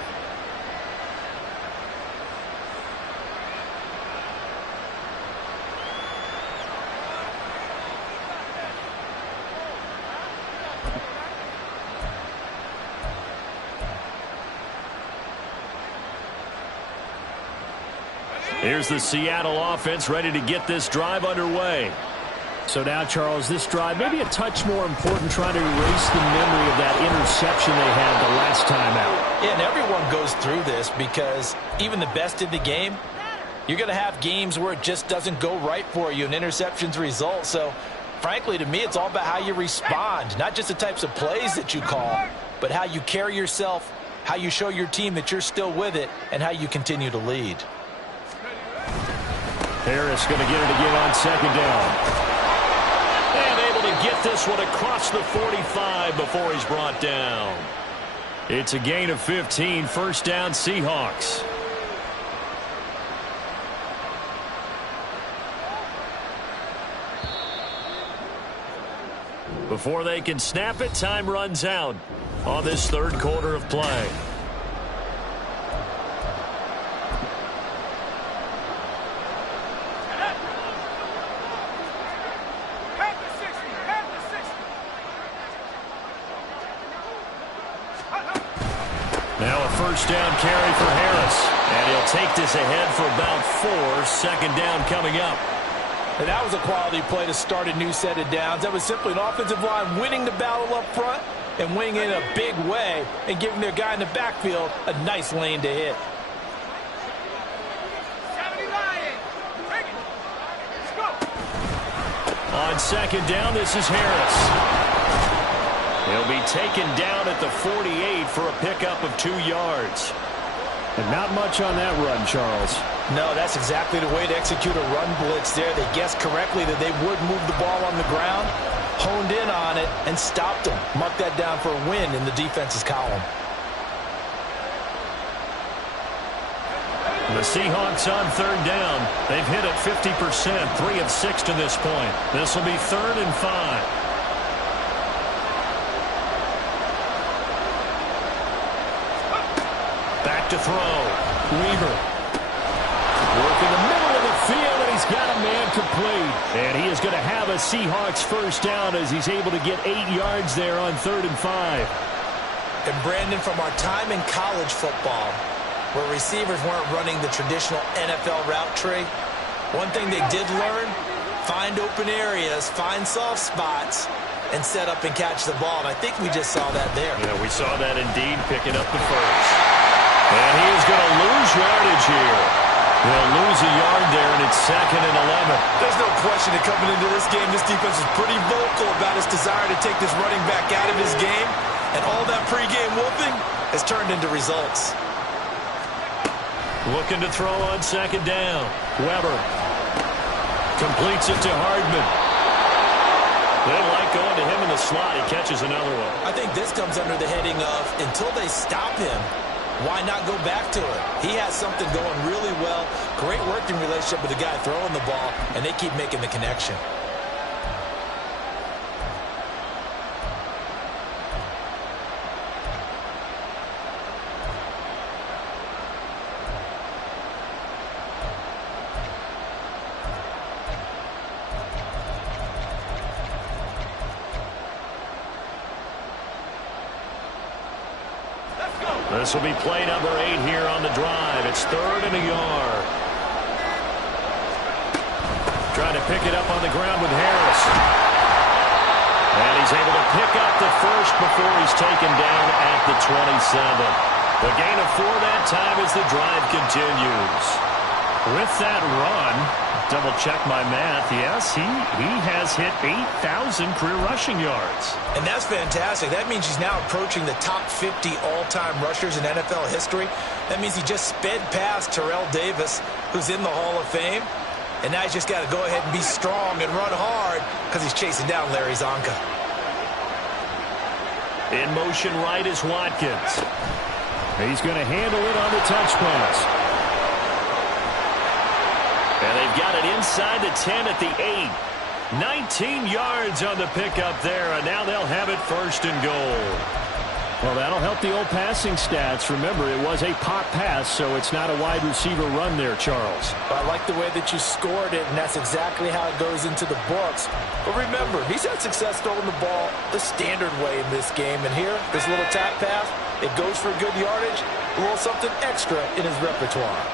Here's the Seattle offense ready to get this drive underway. So now, Charles, this drive maybe a touch more important, trying to erase the memory of that interception they had the last time out. Yeah, and everyone goes through this because even the best in the game, you're going to have games where it just doesn't go right for you and interceptions result. So, frankly, to me, it's all about how you respond, not just the types of plays that you call, but how you carry yourself, how you show your team that you're still with it, and how you continue to lead. Harris going to get it again on 2nd down. And able to get this one across the 45 before he's brought down. It's a gain of 15, 1st down Seahawks. Before they can snap it, time runs out on this 3rd quarter of play. Now a first down carry for Harris. And he'll take this ahead for about 4. Second down coming up. And that was a quality play to start a new set of downs. That was simply an offensive line winning the battle up front and winning it in a big way and giving their guy in the backfield a nice lane to hit. On second down, this is Harris. He'll be taken down at the 48 for a pickup of 2 yards. And not much on that run, Charles. No, that's exactly the way to execute a run blitz there. They guessed correctly that they would move the ball on the ground, honed in on it, and stopped them. Mark that down for a win in the defense's column. The Seahawks on third down. They've hit it 50%, 3 of 6 to this point. This will be 3rd and 5. Back to throw. Weaver. Work in the middle of the field, and he's got a man complete. And he is going to have a Seahawks first down as he's able to get 8 yards there on 3rd and 5. And Brandon, from our time in college football, where receivers weren't running the traditional NFL route tree, one thing they did learn, find open areas, find soft spots, and set up and catch the ball. And I think we just saw that there. Yeah, we saw that indeed, picking up the first. And he is going to lose yardage here. He'll lose a yard there, and it's 2nd and 11. There's no question that coming into this game, this defense is pretty vocal about its desire to take this running back out of his game. And all that pregame whooping has turned into results. Looking to throw on second down. Weber completes it to Hardman. They like going to him in the slot. He catches another one. I think this comes under the heading of, until they stop him, why not go back to it? He has something going really well. Great working relationship with the guy throwing the ball, and they keep making the connection. This will be play number 8 here on the drive. It's 3rd and a yard. Trying to pick it up on the ground with Harris. And he's able to pick up the first before he's taken down at the 27. The gain of 4 that time as the drive continues. With that run, double check my math. Yes, he has hit 8,000 career rushing yards. And that's fantastic. That means he's now approaching the top 50 all-time rushers in NFL history. That means he just sped past Terrell Davis, who's in the Hall of Fame. And now he's just got to go ahead and be strong and run hard because he's chasing down Larry Zonka. In motion right is Watkins. He's going to handle it on the touch pass. And they've got it inside the 10 at the 8. 19 yards on the pickup there, and now they'll have it 1st and goal. Well, that'll help the old passing stats. Remember, it was a pop pass, so it's not a wide receiver run there, Charles. Well, I like the way that you scored it, and that's exactly how it goes into the books. But remember, he's had success throwing the ball the standard way in this game. And here, this little tap pass, it goes for good yardage, a little something extra in his repertoire.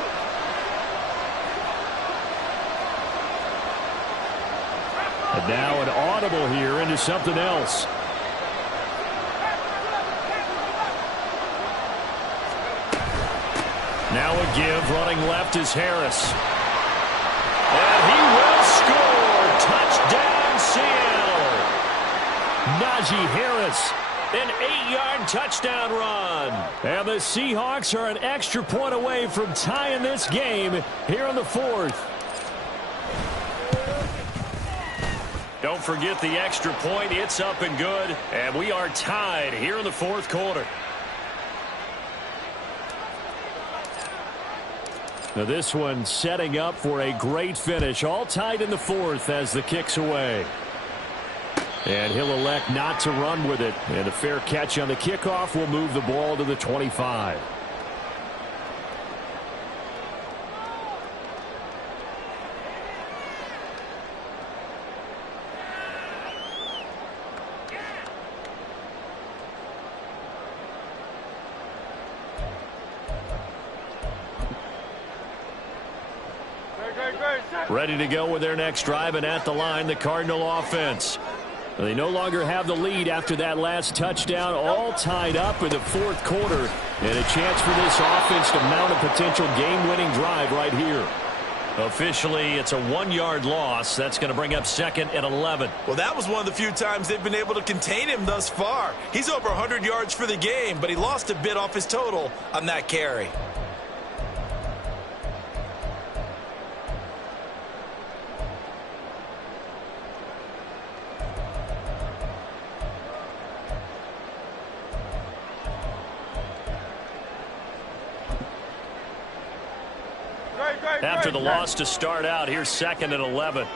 And now an audible here into something else. Now a give, running left is Harris. And he will score. Touchdown, Seattle. Najee Harris, an 8-yard touchdown run. And the Seahawks are an extra point away from tying this game here in the 4th. Don't forget the extra point. It's up and good. And we are tied here in the 4th quarter. Now this one setting up for a great finish. All tied in the 4th as the kick's away. And he'll elect not to run with it. And a fair catch on the kickoff will move the ball to the 25. Ready to go with their next drive, and at the line, the Cardinal offense. They no longer have the lead after that last touchdown, all tied up in the fourth quarter, and a chance for this offense to mount a potential game-winning drive right here. Officially, it's a 1-yard loss. That's going to bring up second and 11. Well, that was one of the few times they've been able to contain him thus far. He's over 100 yards for the game, but he lost a bit off his total on that carry. After the loss to start out, here's second and 11.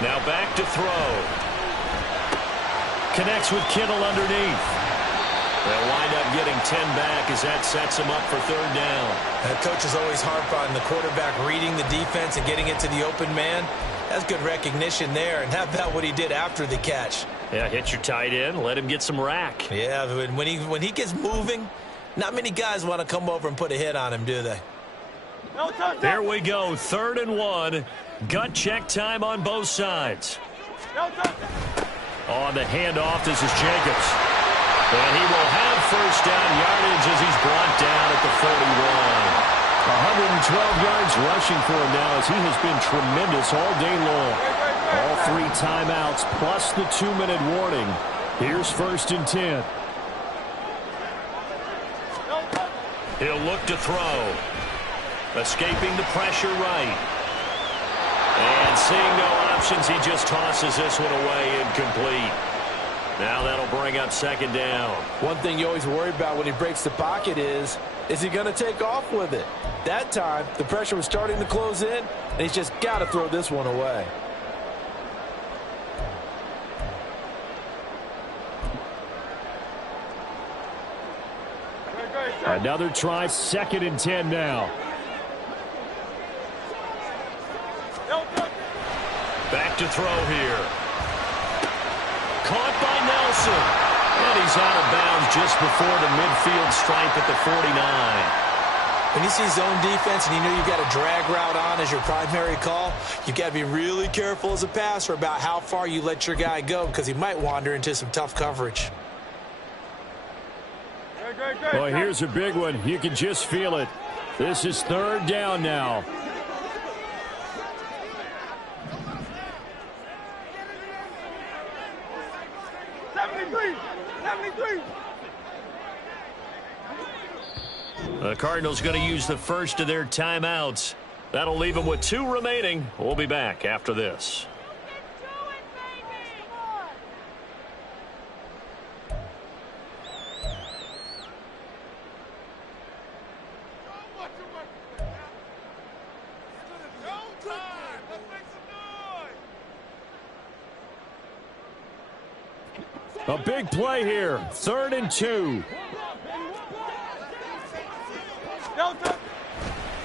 Now back to throw. Connects with Kittle underneath. They'll wind up getting 10 back as that sets him up for third down. Coaches always harp on the quarterback reading the defense and getting it to the open man. That's good recognition there. And how about what he did after the catch? Yeah, hit your tight end, let him get some rack. Yeah, when he gets moving, not many guys want to come over and put a hit on him, do they? There we go, 3rd and 1. Gut check time on both sides. On the handoff, this is Jacobs. And he will have first down yardage as he's brought down at the 41. 112 yards rushing for him now as he has been tremendous all day long. All 3 timeouts plus the 2-minute warning. Here's 1st and 10. He'll look to throw. Escaping the pressure right. And seeing no options, he just tosses this one away incomplete. Now that'll bring up 2nd down. One thing you always worry about when he breaks the pocket is he going to take off with it? That time, the pressure was starting to close in, and he's just got to throw this one away. Another try, 2nd and 10 now. Back to throw here. Caught by Nelson. And he's out of bounds just before the midfield stripe at the 49. When you see zone defense and you know you've got a drag route on as your primary call, you've got to be really careful as a passer about how far you let your guy go because he might wander into some tough coverage. Well, here's a big one. You can just feel it. This is 3rd down now. The Cardinals going to use the first of their timeouts. That'll leave them with 2 remaining. We'll be back after this. A big play here. 3rd and 2.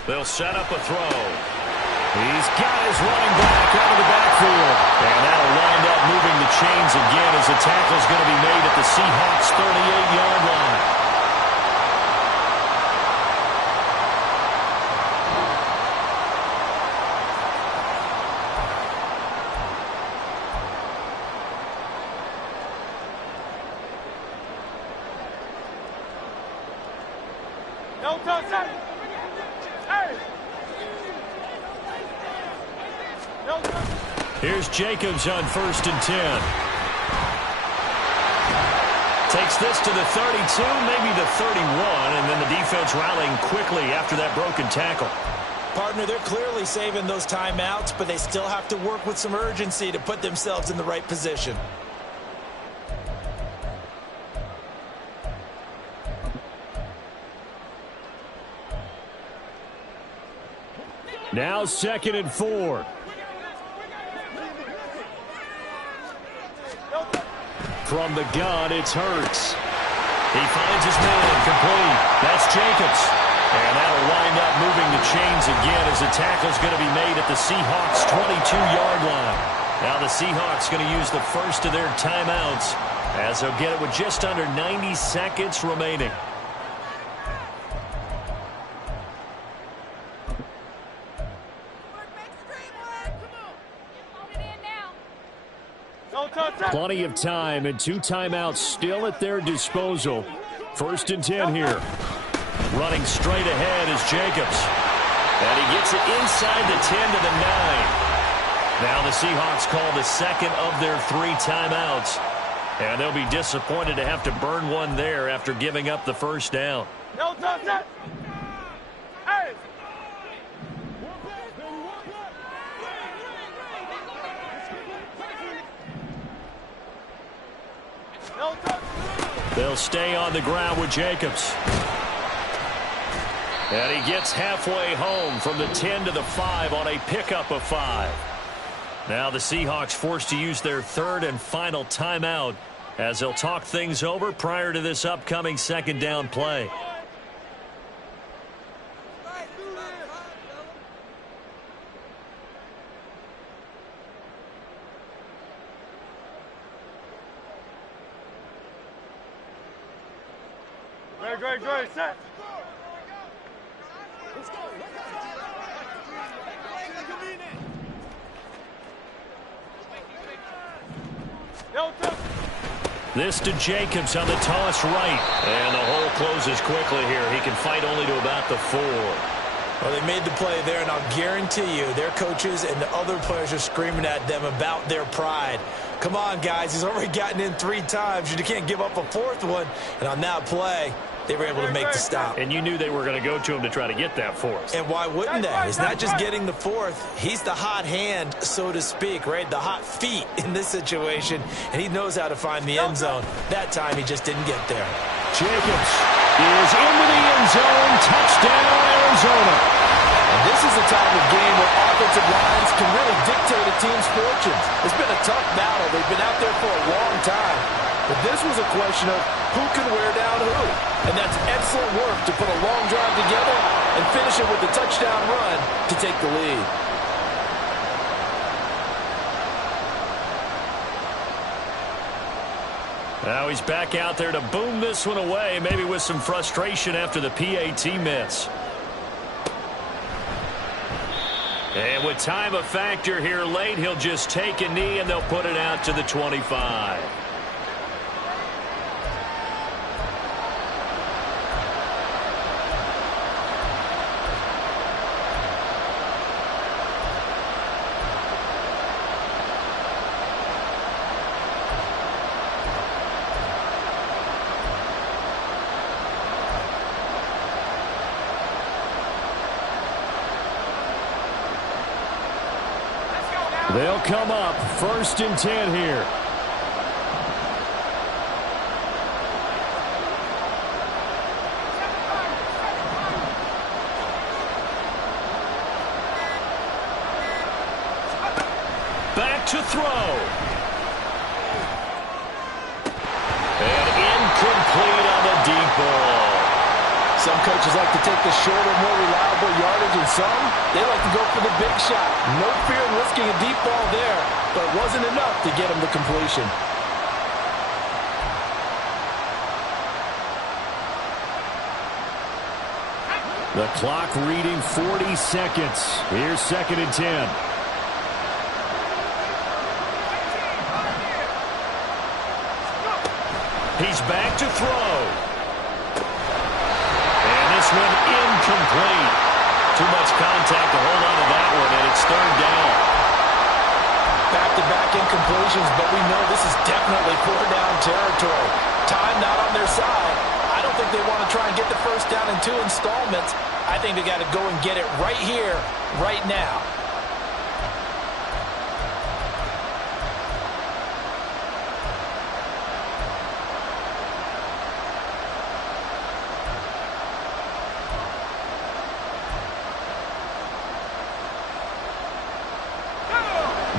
They'll set up a throw. He's got his running back out of the backfield. And that'll wind up moving the chains again as the tackle's going to be made at the Seahawks' 38-yard line. Here's Jacobs on 1st and 10. Takes this to the 32, maybe the 31, and then the defense rallying quickly after that broken tackle. Partner, they're clearly saving those timeouts, but they still have to work with some urgency to put themselves in the right position. Now 2nd and 4. From the gun, it's Hurts. He finds his man complete. That's Jacobs. And that'll wind up moving the chains again as the tackle's going to be made at the Seahawks' 22-yard line. Now the Seahawks going to use the first of their timeouts as they'll get it with just under 90 seconds remaining. Plenty of time and 2 timeouts still at their disposal. 1st and 10 here. Running straight ahead is Jacobs. And he gets it inside the 10 to the 9. Now the Seahawks call the second of their 3 timeouts. And they'll be disappointed to have to burn one there after giving up the first down. No touch that. Hey. No touch. They'll stay on the ground with Jacobs. And he gets halfway home from the 10 to the 5 on a pickup of 5. Now the Seahawks forced to use their 3rd and final timeout as they'll talk things over prior to this upcoming 2nd down play. Great, set. This to Jacobs on the toss right. And the hole closes quickly here. He can fight only to about the 4. Well, they made the play there, and I'll guarantee you their coaches and the other players are screaming at them about their pride. Come on, guys. He's already gotten in 3 times. You can't give up a 4th one. And on that play, they were able to make the stop. And you knew they were going to go to him to try to get that 4th. And why wouldn't they? It's not just getting the 4th. He's the hot hand, so to speak, right? The hot feet in this situation. And he knows how to find the end zone. That time, he just didn't get there. Jacobs is into the end zone. Touchdown, Arizona. And this is a time of game where offensive lines can really dictate a team's fortunes. It's been a tough battle. They've been out there for a long time. But this was a question of who can wear down who. And that's excellent work to put a long drive together and finish it with a touchdown run to take the lead. Now he's back out there to boom this one away, maybe with some frustration after the PAT miss. And with time a factor here late, he'll just take a knee and they'll put it out to the 25. They'll come up 1st and 10 here. Back to throw. And incomplete on the deep ball. Some coaches like to take the shorter, more reliable yardage, and some, they like to go for the big shot. No fear of risking a deep ball there, but it wasn't enough to get him to completion. The clock reading 40 seconds. Here's 2nd and 10. He's back to throw. This one incomplete. Too much contact to hold on to that one, and it's 3rd down. Back-to-back incompletions, but we know this is definitely 4-down territory. Time not on their side. I don't think they want to try and get the first down in 2 installments. I think they got to go and get it right here, right now.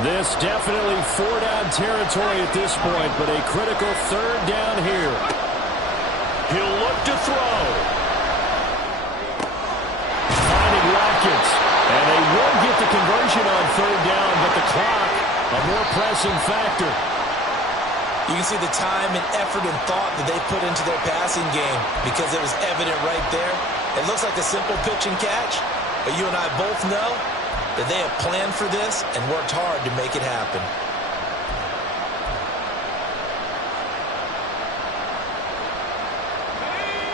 This definitely 4-down territory at this point, but a critical 3rd down here. He'll look to throw. Finding Watkins. And they will get the conversion on 3rd down, but the clock, a more pressing factor. You can see the time and effort and thought that they put into their passing game because it was evident right there. It looks like a simple pitch and catch, but you and I both know that they have planned for this and worked hard to make it happen.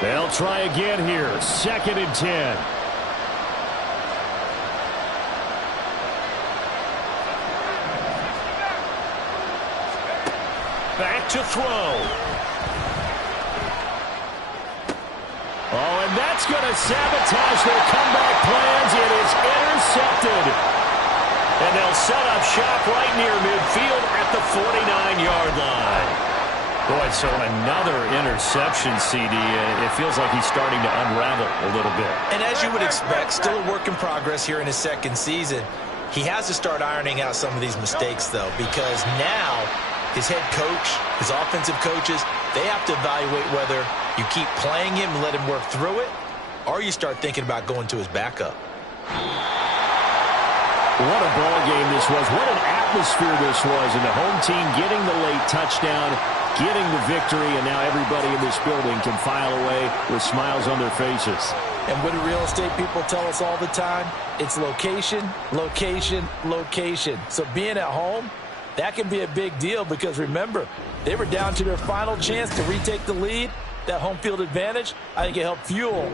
They'll try again here. 2nd and 10. Back to throw. Oh, and that's going to sabotage their comeback plans. It is intercepted. And they'll set up shop right near midfield at the 49-yard line. Boy, so another interception, CD. It feels like he's starting to unravel a little bit. And as you would expect, still a work in progress here in his 2nd season. He has to start ironing out some of these mistakes, though, because now his head coach, his offensive coaches, they have to evaluate whether you keep playing him and let him work through it, or you start thinking about going to his backup. What a ball game this was. What an atmosphere this was. And the home team getting the late touchdown, getting the victory, and now everybody in this building can file away with smiles on their faces. And what do real estate people tell us all the time? It's location, location, location. So being at home, that can be a big deal because, remember, they were down to their final chance to retake the lead. That home field advantage, I think it helped fuel.